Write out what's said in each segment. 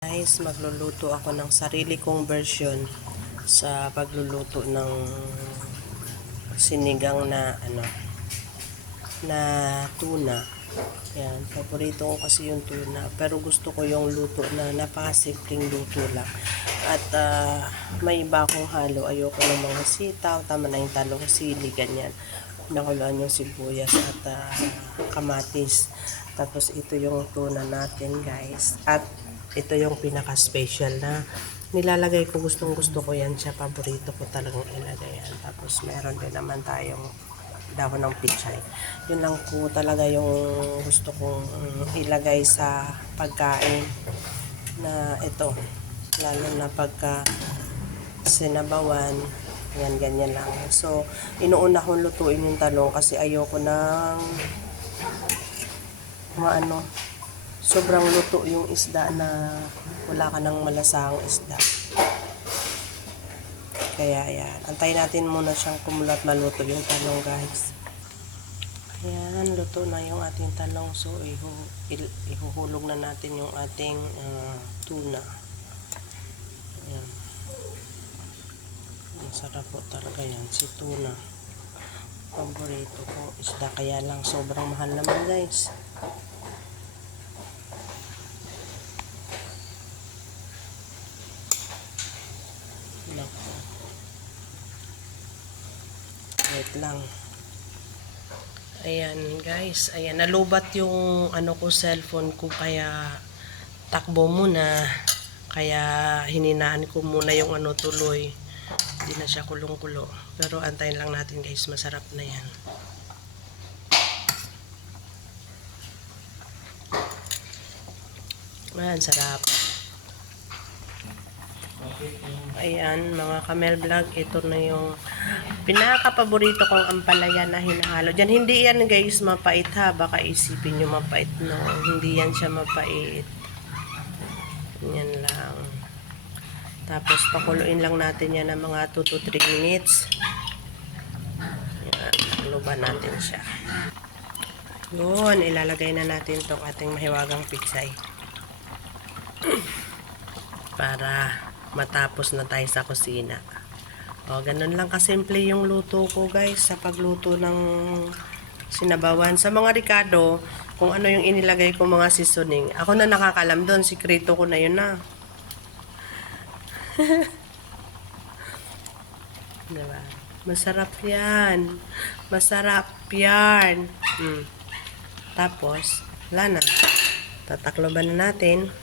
Guys, magluluto ako ng sarili kong version sa pagluluto ng sinigang na tuna. Yan, paborito ko kasi yung tuna, pero gusto ko yung luto na napakasimpleng luto lang. At may iba akong halo, ayoko ng mga sitaw, tama na yung talong, sili, ganyan. Nakuluan yung sibuyas at kamatis. Tapos ito yung tuna natin, guys. At ito yung pinaka-special na nilalagay ko, gustong gusto ko yan siya, paborito ko talagang ilagay yan. Tapos meron din naman tayong dahon ng pichay. Yun lang po talaga yung gusto kong ilagay sa pagkain na ito, lalo na pagka sinabawan, yan, ganyan lang. So inuuna kong lutuin yung talong kasi ayoko ng sobrang luto yung isda na wala ka ng malasahang isda. Kaya yan, antayin natin muna siyang kumulat maluto yung talong, guys. Ayan, luto na yung ating talong. So ihuhulog na natin yung ating tuna. Ayan. Masarap po talaga yan, si tuna. Paborito ko isda, kaya lang sobrang mahal naman, guys. Wait lang. Ayan, guys, ayan, nalubat yung cellphone ko, kaya takbo muna, kaya hininaan ko muna yung tuloy, hindi na siya kulong-kulo, pero antayin lang natin, guys, masarap na yan. Ayan, sarap. Ayan, mga Kamel Vlog, ito na yung pinaka-paborito kong ampalaya na hinahalo. Diyan, hindi yan, guys, mapait ha. Baka isipin nyo mapait, no. Hindi yan siya mapait. Yan lang. Tapos, pakuluin lang natin yan ng mga 2 to 3 minutes. Yan, luban natin siya. Yun, ilalagay na natin itong ating mahiwagang pitsay. Para matapos na tayo sa kusina. O, ganun lang kasimple yung luto ko, guys, sa pagluto ng sinabawan. Sa mga Ricardo, kung ano yung inilagay ko mga seasoning, ako na nakakalam doon, sikreto ko na yun na. Diba? Masarap yan. Masarap yan. Tapos, wala na. Tatakloban na natin.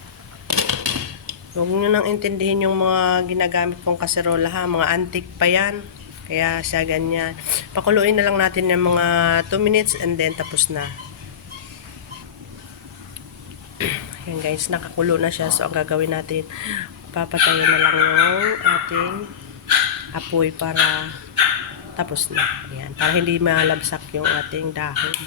Huwag nyo nang intindihin yung mga ginagamit kong kaserola, ha. Mga antique pa yan. Kaya siya ganyan. Pakuluin na lang natin yung mga 2 minutes and then tapos na. Ayan, guys, nakakulo na siya. So ang gagawin natin, papatayin na lang yung ating apoy para tapos na. Ayan, para hindi malabsak yung ating dahon.